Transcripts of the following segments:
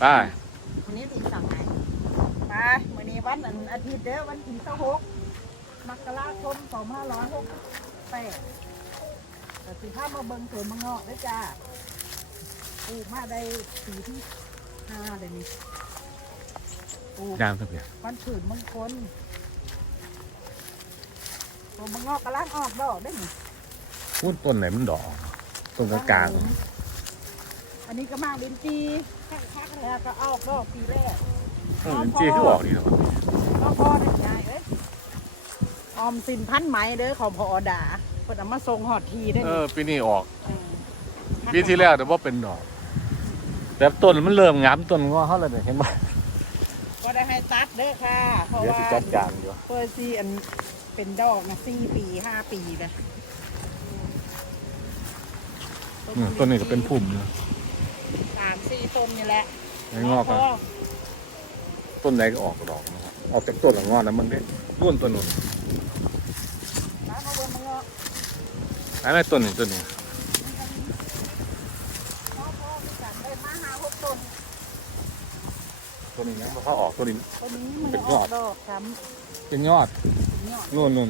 ไปวันนี้ตีสั่งไงมาวันนี้วันอันอาทิตย์เด้อวันที่สิบหกมกราคมสองห้าร้อยหกแปดแต่สิภาพมาเบิ่งสวนมะเงาะด้วยจ้าปลูกมาได้ปีที่ห้าเดี๋ยวนี้ปลูกยามเท่าไหร่วันผืนมงคลตัวมะเงาะกำลังออกดอกได้ไหมพูดต้นไหนมันดอกต้นกลาง อันนี้ก็มากลิ้นจีคักๆแล้วก็ออกดอกปีแรกๆเออจีคือออกดีหรอก็พอได้ไงเอ้ยออมสินพันไหมเด้อของพอดาเปิดเอามาส่งหอดทีได้เอนี่อปีนี้ออกมปีที่แล้วแต่ว่าเป็นดอก แต่ต้นมันเริ่มงามต้นก็เขาเลยเนี่ยเห็นไหมก็ได้ให้ตัดเด้อค่ะ เพราะเดี๋ยวว่าสิจัดการอยู่เปิดซีอันเป็นดอกนะสี่ปีห้าปีเลยอืมต้นนี้ก็เป็นพุ่มอยู่สามสี่ต้นนี่แหละไอ้งอกพอะอต้นไหนก็ออกดอกนะครับออกจากต้นละงอกนะมันได้ร่วนต้นนู้นแล้วมาเบิ่งมะเงาะไอ้ไม่ต้นนี้ต้นนี้พ่อพ่อมีกันได้มาหาหกต้นต้นนี้ยังไม่เขาออกต้นนี้ ต้นนี้มันเป็นอยออด กดอกช้เป็นยอดำเป็นยอดนู่นนู่น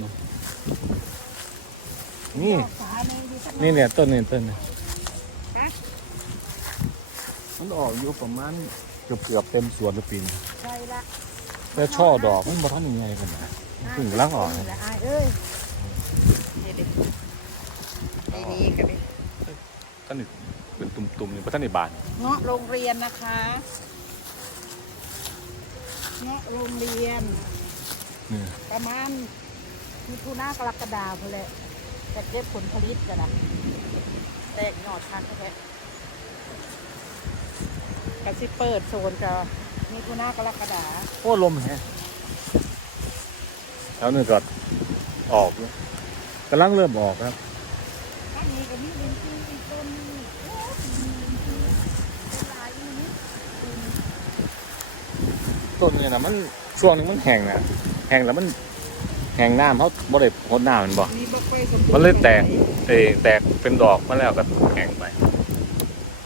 นี่ดอกสาในดูสักหนี่อยเนี่ยต้นนี้ต้นนี้นะ มันออกอยู่ประมาณเกือบเกือบๆเต็มสวนเลยปีนี้ใช่ละแต่ช่อดอกมันบ่ทันยังไงกันนะถึงล้างออกนี่แหละอายเอ้ยนี่ดิไอ้นี่กันดิท่านนี่เป็นตุ่มๆนี่บ่ทันได้บานเงาะโรงเรียนนะคะเงาะโรงเรียนนี่ประมาณมิถุนากรกฎาคมเลยแต่เก็บผลผลิตกันนะแตกยอดทันแท้ๆ กันสิเปิดโซนกับมิถุนากรกฎาโอ้ลมแฮะแล้วนี่ก็ออกแล้วกำลังเริ่มออกครับข้างนี้ก็มีลินจีอีกต้นหนึ่งโอ้ยมีลินจีเป็นลายอยู่นี่ต้นนี่นะมันช่วงนึงมันแห้งนะแห้งแล้วมันแห้งน้ำเขาบ่ได้พดน้ำมันบ่มีบักไฟสมบูรณ์มันเลยแตกเออแตกเป็นดอกมาแล้วก็แห้งไป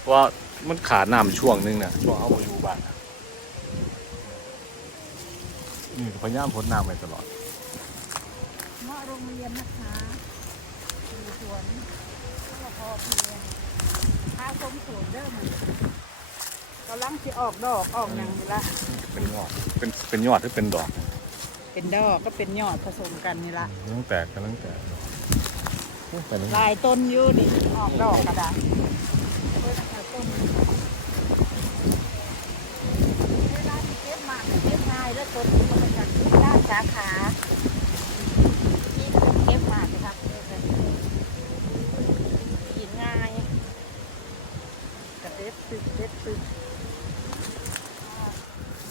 เพราะว่า มันขาดน้ำช่วงนึงนะช่วงเขาบ่อยู่บ้านน่ะนี่ก็พยายามพดน้ำไปตลอดเงาะโรงเรียนนะคะอยู่สวนก็พอเพียงถ้าสมสวนเริ่มกำลังจะออกดอกออกหนังอยู่ละเป็นยอดเป็นเป็นยอดที่เป็นดอก เป็นดอกก็เป็นยอดผสมกันนี่ละตั้งแต่กำลังแต่ดอกโอ้แต่ละลายต้นอยู่นี่ออกดอกกระดาษ เพื่อนะคะต้นเวลาที่เก็บมาเทียเก็บง่ายแล้วต้นมันมาจากที่ด้านสาขาที่เก็บมาจะทำเองกินง่ายกระเด็ดตึกเด็ดตึก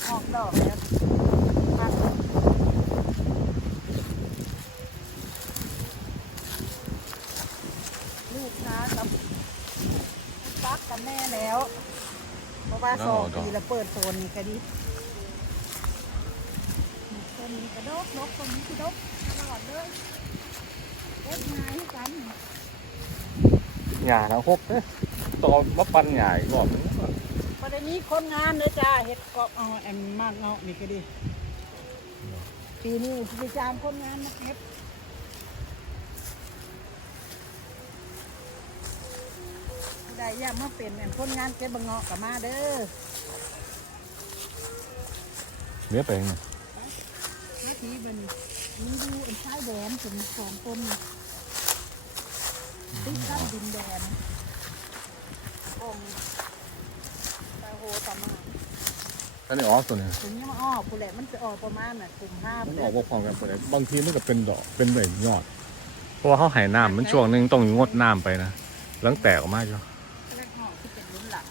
ออกดอกแล้วมาลูกค้ากับปั กกับแม่แล้วเพราะว่าสองปีแล้วเปิดโซนนี่ก็ดีต้นนี้กระดกดกต้นนี้กระดกตลอดเลยเล็กง่ายกันหญ้าแล้วหกเด้อตอมาปั่นหญ้าอีกรอบนึงประเด็นนี้คนงานเลยจ้าเห็ดกอบเอาแอมมากเงาะนี่ก็ดีปีนี้จะจามคนงานมาเก็บ ใดอยากมาเป็นแอมคนงานเก็บบังเงาะกับมาเด้อเนื้อไปไงหน้าที่เป็นนี่ดูอันชายแดนเป็นสองต้นติดกับดินแดนองตาโหตามาอันนี้อ๋อตัวนี้ถึงยังมาออกกูแหละมันจะออกประมาณน่ะกลุ่มห้ามันออกบ่พร้อมกันหมดเลยบางทีมันก็เป็นดอกเป็นแบบยอด เพราะว่าเขาใหายน้ำมันช่วงหนึงต้องงดน้ำไปนะหลังแตกออกมาอยู่ แรกออกที่เป็นรุ่นหลัก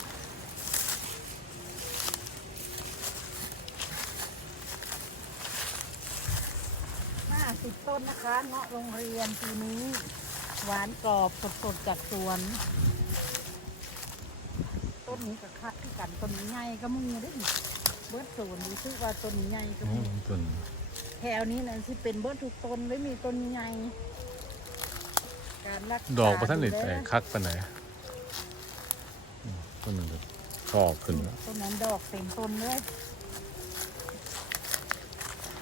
ห้า สิบต้นนะคะ เงาะโรงเรียนปีนี้ หวานกรอบสดๆจากสวน ต้นนี้กับคัดที่กันต้นนี้ใหญ่ก็มึงได้ดิเบิร์ดสวนดูซึกว่าต้นนี้ใหญ่ก็อ๋มีอต้นแถวนี้นะที่เป็นเบิร์ดทุกต้นไม่มีต้นใหญ่การรักษาดอกประทันเด็ดดูแลแต่คักปานไหนอืมต้นนึงก็ชอบขึ้นแล้วต้นนั้นดอกเต็มต้นเลย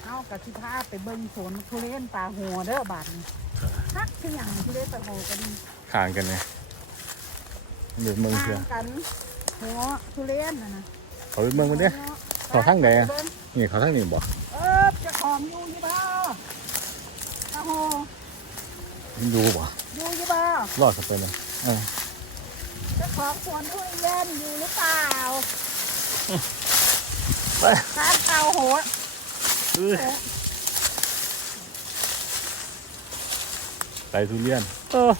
เอากะสิพาไปเบิ่งสวนทุเรียนป่าหัวเด้อบาดนี้ฮักคือหยังทุเรียนป่าหัวก็ดีข้างกันไงเดี๋ยวเมืองเชียห่างกันหัวทุเรียนน่ะนะเขาไปเมืองมันเนี่ยเขาทางไหนอะเบิ่นี่เขาทั้งนี้บ่เออเจะของอยู่ยี่บ้าป่าหัวดูบ่อยู่ยี่บ้ารอดกันไปเลยเออเจ้าของสวนทุเรียนอยู่หรือเปล่าไปข้ามเตาหัว เอ้ยไปทุเรียนเออ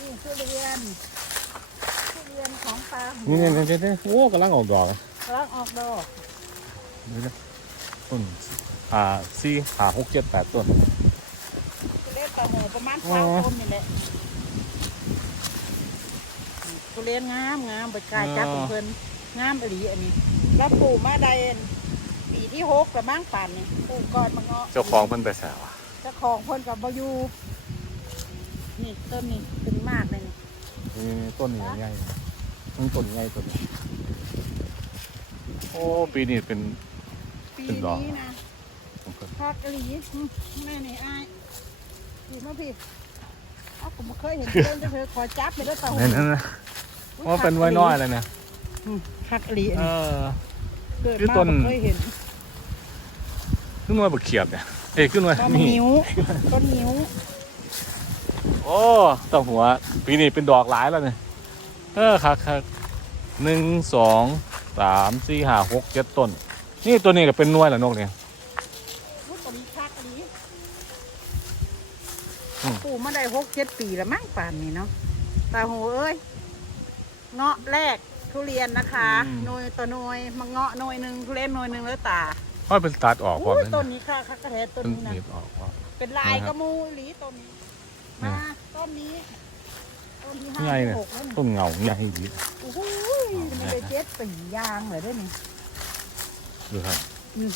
นี่ทุเรียนทุเรียนของป่าหัวนี่นี่นี่นี่โอ้กำลังออกดอกกำลังออกดอกนี่นะต้นอ่าสี่ห้าหกเจ็ดแปดต้น ทุเรียนป่าหัวประมาณอ๋อเท่าต้นนี่แหละทุเรียนงามงามไปกายจับของเพิ่นงามอหลีอันนี้ แล้วปลูกมาได้ปี ที่หกกระมังป่านนี่ปลูกก่อนมาเงาะเจ้าของเพิ่นไปแสวะเจ้าของเพิ่นกับบอยู่นี่ต้นนี้ขึ้นมากเลยนี่นี่นี่ต้นนี้ใหญ่มันต้นใหญ่ต้นนี้โอ้ปีนี้เป็น ปีเป็นดอก นี้นะของเพิ่นทอดกะหรี่อืมแม่นี่อายพี่มาพี่เอ้าผมบ่เคยเห็นเพิ่นจะเธอขอจับเลยแล้วเต่านั่นนั่นนะว่าเป็นไว้น้อยเลยนะอืมคักกะหรี่อันเอนี้อ เกิดคือมาต้น บ่เคยเห็น ขึ้นมาบักเขียบเนี่ยเอ้ยขึ้นมาต้นนี่นิ้วต้นนิ้วโอ้ต่อหัวปีนี้เป็นดอกหลายแล้วเนี่ยเออครับครับหนึ่งสองสามสี่ห้าหกเจ็ดต้น นี่ตัวนี้ก็เป็นหน่วยแล้วนกเนี่ย ลูกกะหรี่คักกะหรี่อืม ปลูกมาได้หกเจ็ดปีแล้วมั้งป่านนี้เนาะตาโหเอ้ยเงาะแรกทุเรียนนะคะหน่วยต่อหน่วยมาเงาะหน่วยหนึ่งทุเรียนหน่วยหนึ่งแล้วตา เพราะเป็นตัดออกก่อนอุ้ยเลยต้นะนนี้ค่ะคักกระแทต้นต้นนี้นะ หนีบออกก่อนเป็นลายนะครับกระมูหลีต้นนี้นี่มาต้นนี้ ต้นที่นี่ห้าไงที่เนี่ย หกแล้วนี่ต้นเงาใหญ่ดีโอ้โหมันได้เจ็ดปียางเลยได้นี่ดูครับอืม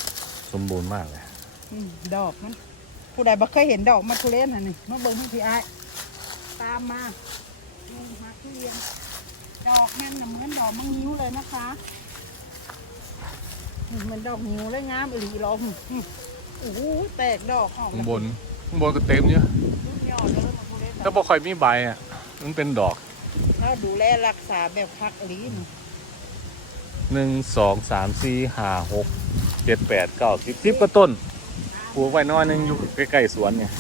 สมบูรณ์มากเลยอืมดอกมันผู้ใดบ่เคยเห็นดอกมะทุเรียนน่ะนี่มาเบิ่งที่พี่ไอ้ายตามมานี่มาทุเรียน ดอกแม่นน่ะเหมือนดอกมังนิ้วเลยนะคะอืม เหมือนดอกนิ้วเลยงามอีหลีหรออืมอืมโอ้โหแตกดอกออกข้างบนข้างบนก็เต็มเยอะรุ่นยอดเลยมะทุเรียนถ้าบ่ค่อยมีใบอะ มันเป็นดอกแล้วดูแลรักษาแบบพักอีหลีนี่หนึ่งสองสามสี่ห้าหกเจ็ดแปดเก้าสิบสิบก็ต้นปลูกไว้น้อยหนึงอยู่ใกล้ๆสวนเนี่ย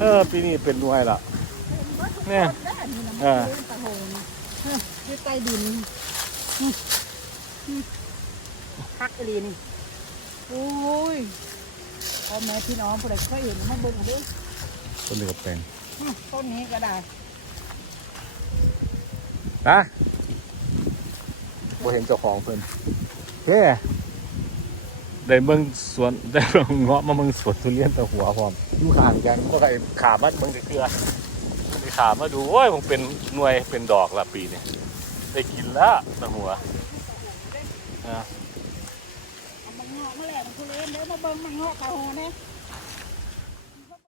เออปีนี้เป็นด้วยละ เนี่ยเอเอออตะโหนเออที่ใต้ดิน อืมอืมพักอีหลีนี่โอ้ยพ่อแม่พี่น้องผู้ใดเคยเห็นมาเบิ่งเอาเด้วยต้นนี้ก็เป็นต้นนี้ก็ได้นะบ่เห็นเจ้าของเพิ่นเฮ้ได้เบิ่งสวนได้เบิ่งเงาะมาเบิ่งสวนทุเรียนตะหัวพร้อมอยู่ห่างกันบ่ได้ขามาเบิ่งเกลือมันได้ขามาดูโอ้ยมันเป็นหน่วยเป็นดอกละปีนี้ได้กินแล้วตะหัวอะ เอามาเงาะมาแหละมันทุเรศเดี๋ยวมาเบิ่งมาเงาะตะโหนเนี่ย